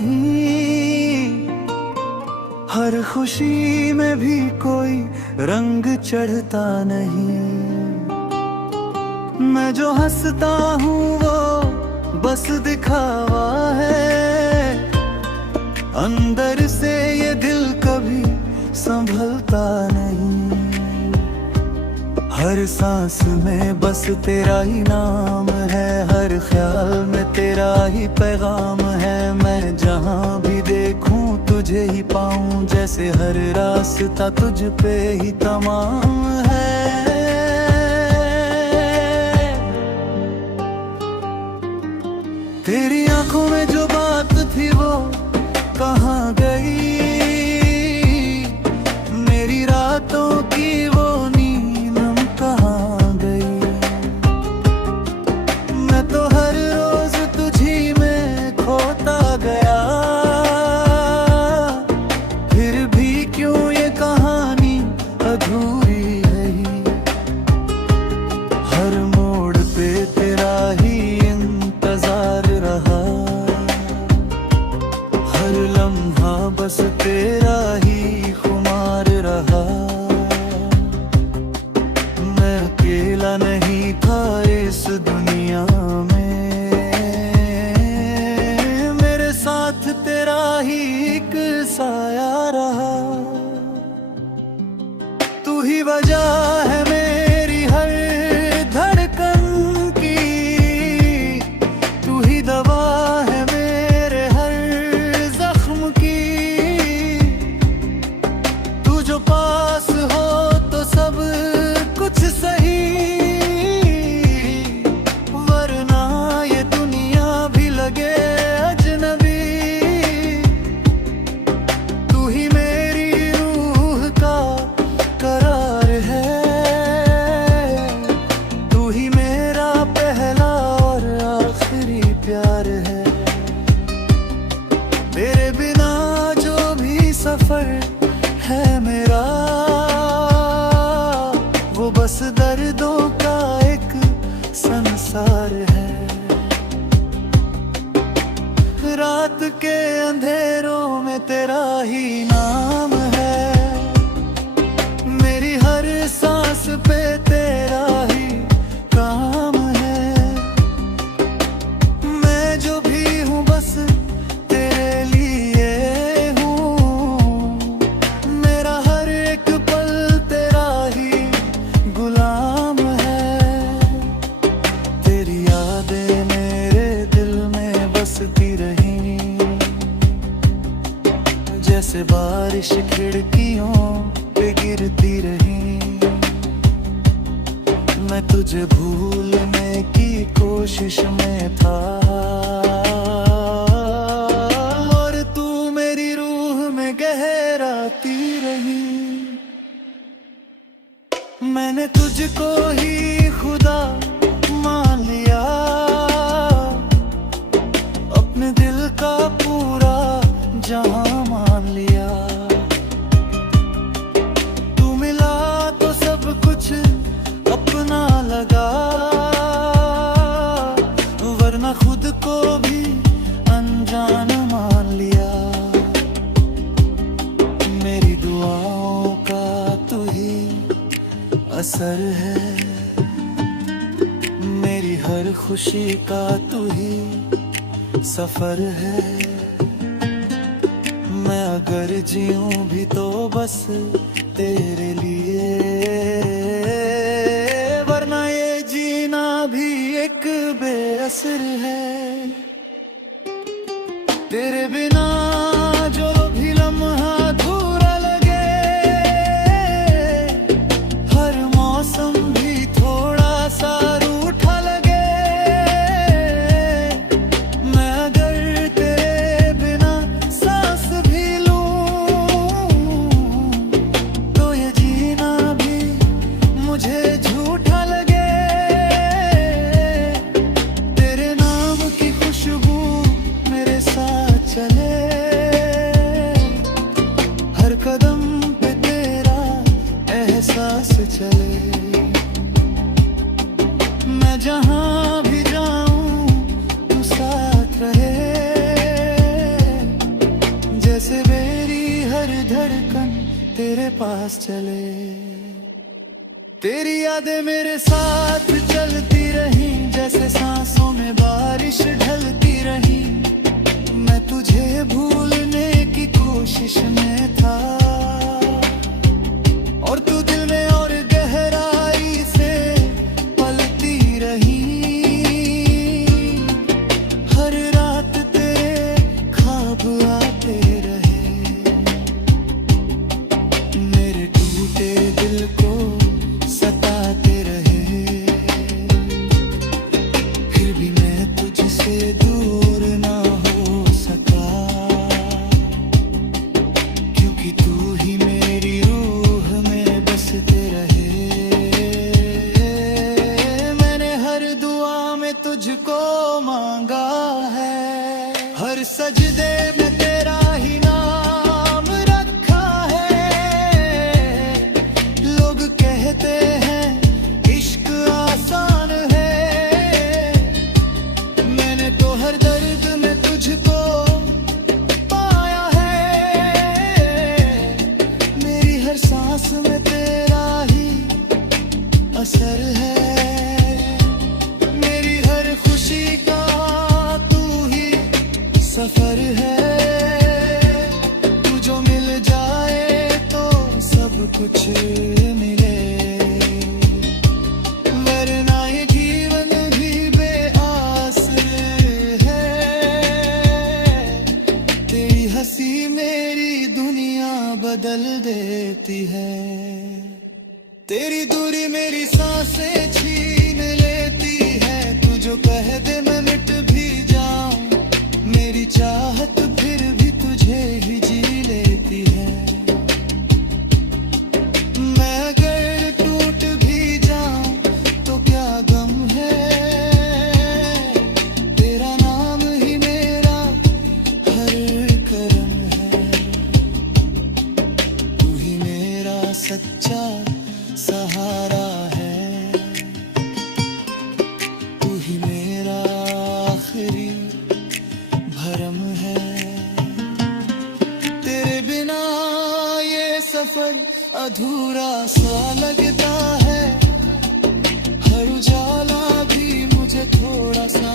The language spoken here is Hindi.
नहीं, हर खुशी में भी कोई रंग चढ़ता नहीं। मैं जो हंसता हूँ वो बस दिखावा है, अंदर से ये दिल कभी संभलता नहीं। हर सांस में बस तेरा ही नाम है, हर ख्याल में तेरा ही पैगाम है। मैं जहाँ भी देखूं तुझे ही पाऊं, जैसे हर रास्ता तुझ पे ही तमाम है। तेरी आंखों में जो बात थी वो कहाँ गई, मेरी रातों की वो नींद कहाँ गई। मैं तो हर रोज तुझी में खोता गया, फिर भी क्यों ये कहानी अधूरी रही। हर मोड़ पे तेरा ही इंतजार रहा, हर लम्हा बस तेरा ही खुमार रहा। मैं अकेला नहीं था इस दुनिया में, मेरे साथ तेरा ही एक साया रहा। तू ही वजह है मेरी हर धड़कन की, तू ही दवा है मेरे हर जख्म की। तू जो पास हो तो सब कुछ सही, वरना ये दुनिया भी लगे अजनबी। तू ही मेरी रूह का करार है, तू ही मेरा पहला और आखिरी प्यार है। तेरे बिना जो भी सफर है मेरा, वो बस दर्दों का एक संसार है। रात के अंधेरों में तेरा ही नाम है, मेरी हर सांस पे तेरा ही काम है। मैं जो भी हूँ बस तेरे लिए हूँ, मेरा हर एक पल तेरा ही गुलाम है। तेरी यादें मेरे दिल में बसती रही, जैसे बारिश खिड़कियों पे गिरती रही। मैं तुझे भूलने की कोशिश में था, और तू मेरी रूह में गहराती रही। मैंने तुझको ही खुदा मान लिया, अपने दिल का पूरा जहां मान लिया। तू मिला तो सब कुछ अपना लगा, वरना खुद को भी अनजान मान लिया। मेरी दुआओं का तू ही असर है, मेरी हर खुशी का तू ही सफर है। मैं अगर जीऊं भी तो बस तेरे लिए, वरना ये जीना भी एक बेअसर है। तेरे बिना जो भी लम्हा अधूरा लगे, हर मौसम भी थोड़ा सा रूठा लगे। मैं अगर तेरे बिना सांस भी लूं, तो ये जीना भी मुझे झूठा लगे। तेरे नाम की खुशबू मेरे साथ चले, हर कदम पे तेरा एहसास चले। मैं जहां भी जाऊं तू साथ रहे, धड़कन तेरे पास चले। तेरी यादें मेरे साथ चलती रही, जैसे सांसों में बारिश ढलती रही। मैं तुझे भूलने की कोशिश में था, और तू दिल में और गहराई से पलती रही। हर रात तेरे ख्वाब आते रहे, मेरे टूटे दिल को सताते रहे। फिर भी मैं तुझसे दूर ना हो सका, क्योंकि तू ही मेरी रूह में बसते रहे। मैंने हर दुआ में तुझको मांगा है, हर सजदे में तेरा ही नाम रखा है। लोग कहते हैं इश्क आसान है, मैंने तो हर दर्द में तुझको पाया है। मेरी हर सांस में तेरा ही असर है, मेरी हर खुशी का तू ही सफर है। तू जो मिल जाए तो सब कुछ मिले, वरना ये जीवन भी बेआस है। तेरी हंसी मेरी दुनिया बदल देती है, तेरी दूरी मेरी सांसें छीन लेती है। तू जो कह दे मैं मिट भी जाऊं, मेरी चाहत फिर भी तुझे ही जी लेती है। मैं अगर टूट भी जाऊं तो क्या गम है, तेरा नाम ही मेरा हर करम है। तू ही मेरा सच्चा सहारा है, तू ही मेरा आखिरी भरम है। तेरे बिना ये सफर अधूरा सा लगता है, हर उजाला भी मुझे थोड़ा सा